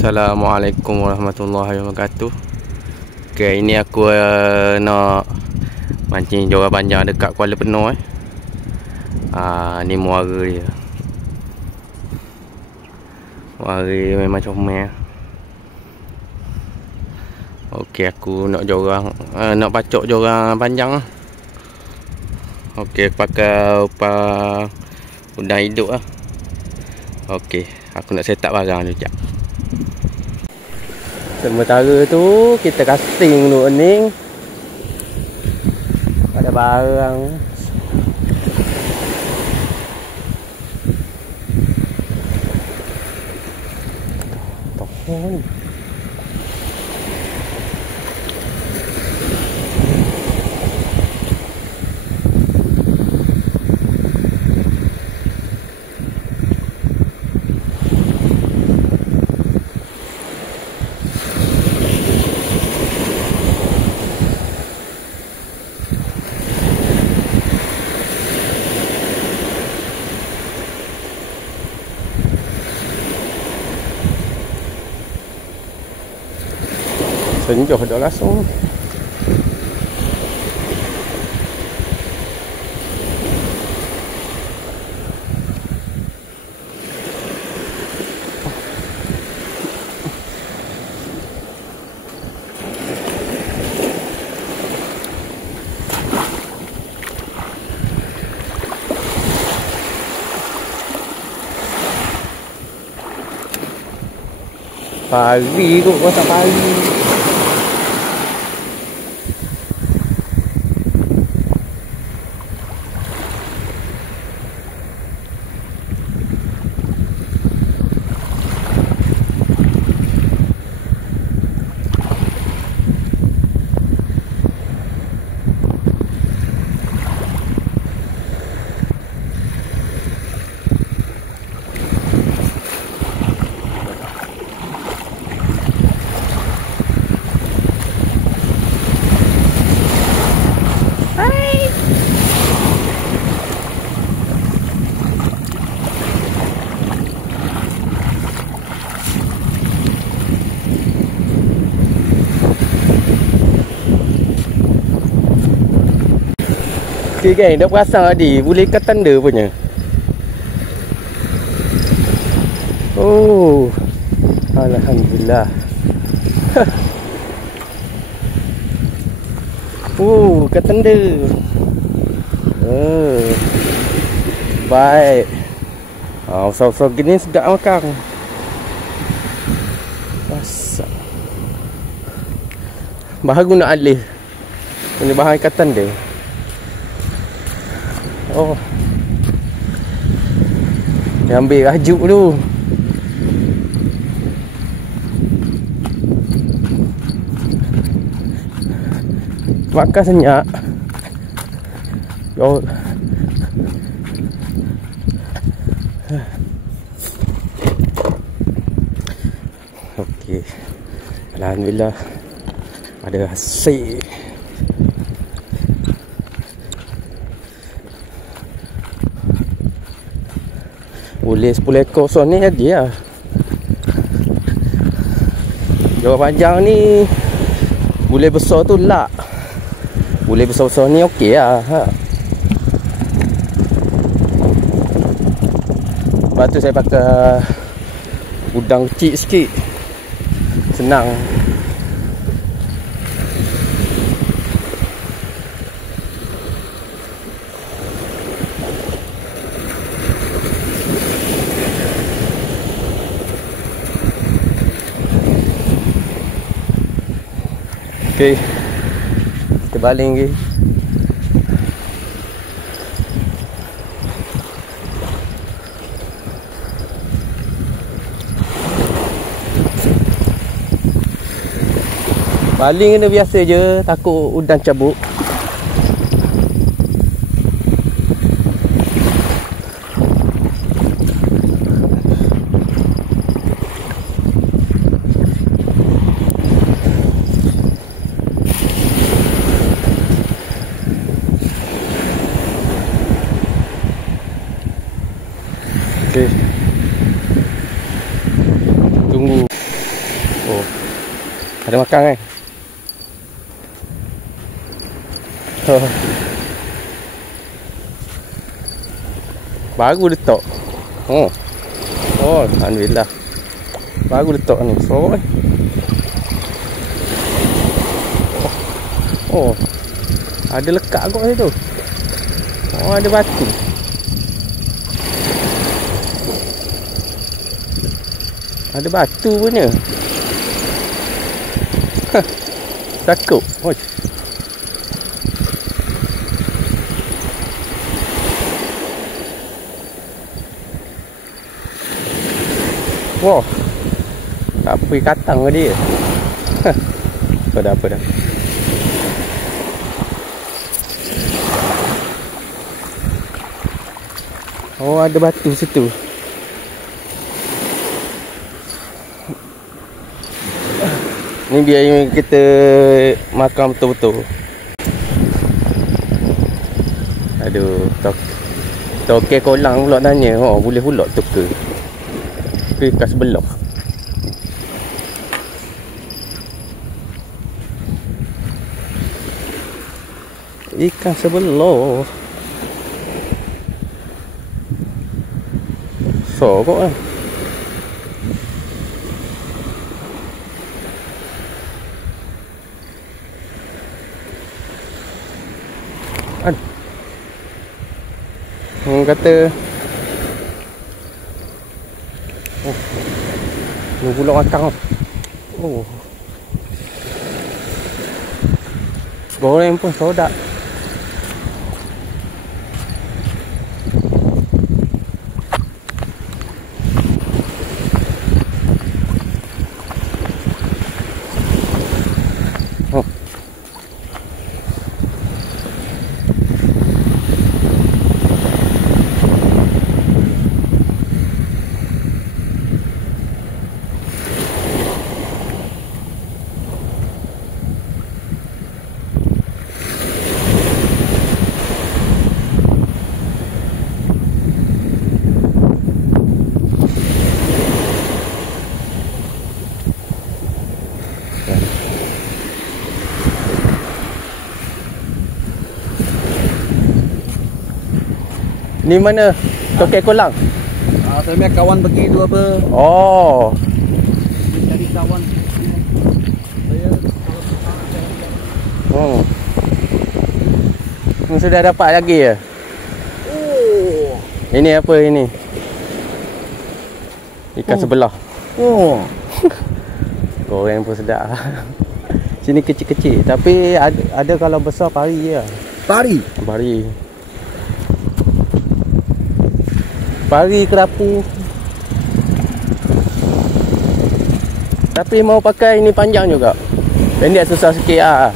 Assalamualaikum warahmatullahi wabarakatuh. Okay, ini aku nak mancing jorang panjang dekat Kuala Penuh ni muara dia. Muara memang comel. Okey, aku nak jorang nak pacok jorang panjang . Okey, pakai upah udang hidup . Okey, aku nak set up barang ni sekejap. Sementara tu kita casting dulu ni. Ada barang. Tohon. Senjoh dah langsung. Pagi tu pasal pagi. Okay geng, dah perasan tadi boleh ikat tanda punya. Oh, alhamdulillah. Ikat tanda. Baik. Usah-usah gini sedap makan. Masak. Baru nak alih. Ini bahan ikat tanda. Oh, dia ambil rajuk dulu. Makan senyap. Oh. Okey. Alhamdulillah ada hasil. Boleh 10 ekor son ni jadi lah. Jorang panjang ni boleh besar tu lak. Boleh besar-besar ni okey lah. Lepas tu saya pakai udang kecil sikit. Senang. Okay, kita baling lagi. Baling kena biasa je, takut udang cabut. Okey. Tunggu. Ada makan kan? Baru letak. Oh, alhamdulillah. Baru letak ni. Sorok ni. Oh, ada lekat kot situ. Oh, ada batu. Ada batu punya. Takut. Oh. Wow. Tak pergi katang ke dia. Apa dah. Oh, ada batu situ. Ni biar kita makan betul-betul. Aduh, toke kolang pula tanya. Boleh pula toke. Ikan sebelah. Ikan sebelah. Sorok lah. Orang kata ni pula makan. Goreng pun sodak. Ni mana? Toke kolang? Saya punya kawan pergi tu apa? Oh. Cari kawan. Saya Oh. Ni sudah dapat lagi ya? Oh. Ini apa ini? Ikan sebelah. Oh. Goreng pun sedap. Sini kecil-kecil, tapi ada kalau besar pari je. Pari. Pari kerapu. Tapi mau pakai ini panjang juga. Pendek susah sikit lah.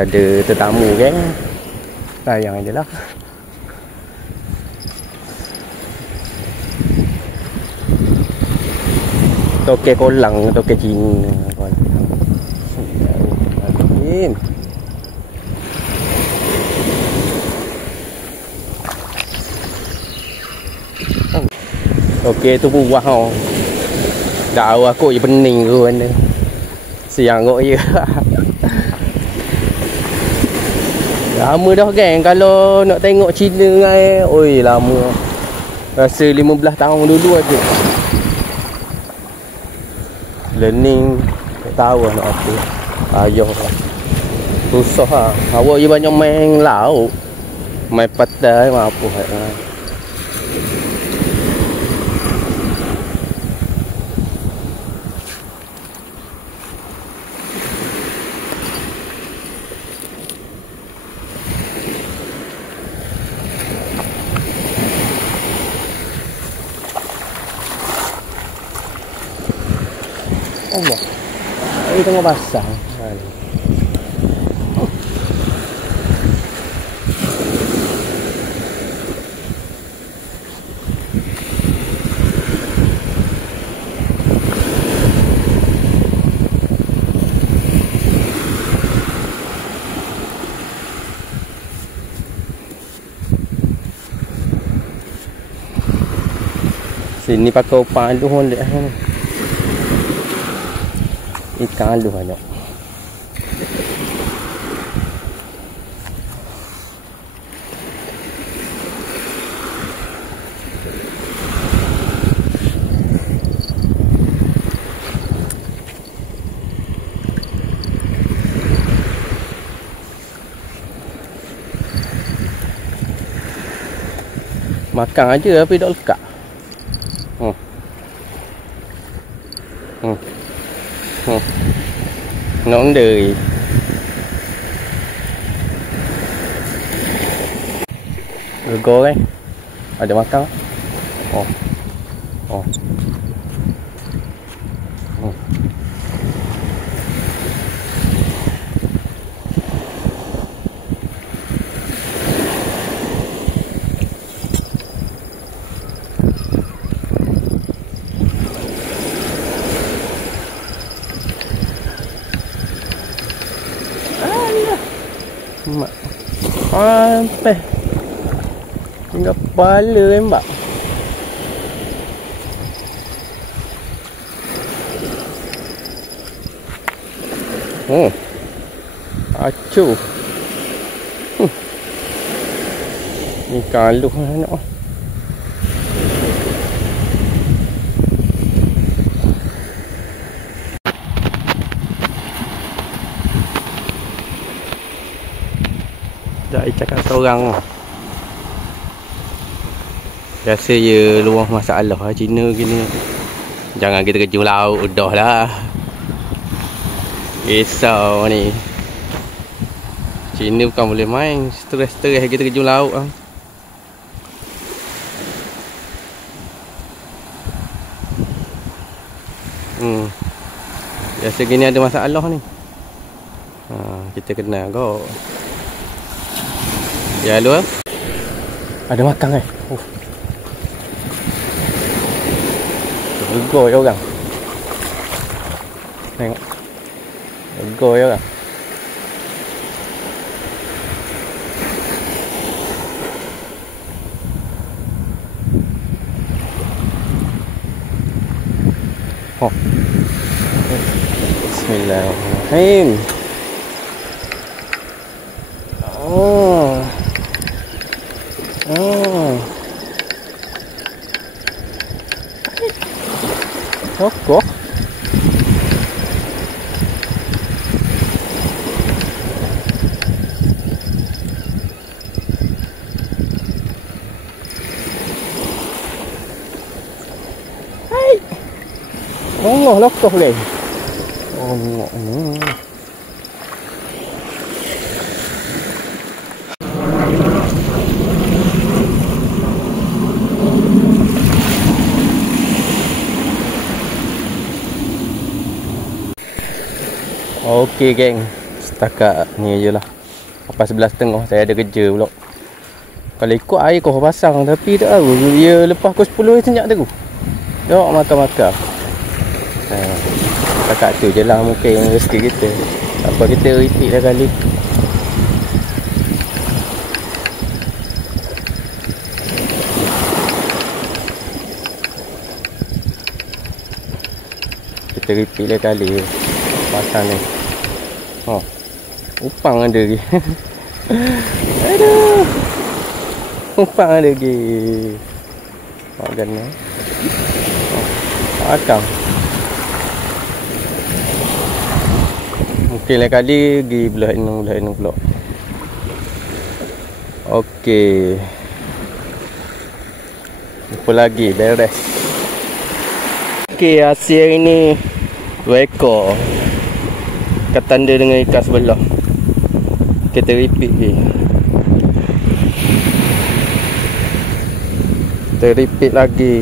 Ada tetamu kan. Sayang je lah. Toke kolang, toke Cina. Bismillahirrahmanirrahim. Toke tu buah tau. Tak tahu aku je pening ke mana. Siang kot je. Lama dah kan kalau nak tengok Cina dengan oi lama. Rasa 15 tahun dulu aja. Learning tak tahu nak apa. Payah lah. Susah lah. Awak je banyak main laut. Main patai main apa lah. Allah. Ini tengah basah. Sini pakai upang aluh pun lihat ni. Ikan aluh banyak. Makan aja tapi tak lekat. Nak ndai. Goreng. Ada makan. Oh. Mak. Sampai. Tinggal kepala mbak. Acuh. Ni kaluh nak. Tak cakap seorang. Biasa je luah masalah Cina gini. Jangan kita kejung laut dah lah. Risau ni. Cina bukan boleh main. Stres-stres kita kejung laut lah. Biasa gini ada masalah ni. Kita kena kau. Ya lu ada makan Ego ya orang. Tengok. Ego ya orang. Bismillahirrahmanirrahim. Kok? Hai. Allah lokoh leh. Allah. Okey geng, setakat ni je lah. Lepas 11.30 saya ada kerja pula. Kalau ikut air kau pasang, tapi tak tahu dia lepas pukul 10 senyap tu. Tengok makan-makan. Setakat tu je lah mungkin rezeki kita. Apa kita repeat dah kali. Kita repeat dah kali pasang ni. Upang ada lagi. Aduh. Upang ada lagi. Makan ni. Makan. Mungkin lain kali pergi belah ini pula. Okey. Apa lagi beres. Okey, hasil ini 2 ekor. Ikan tanda dengan ikan sebelah. Kita repeat lagi. Kita repeat lagi.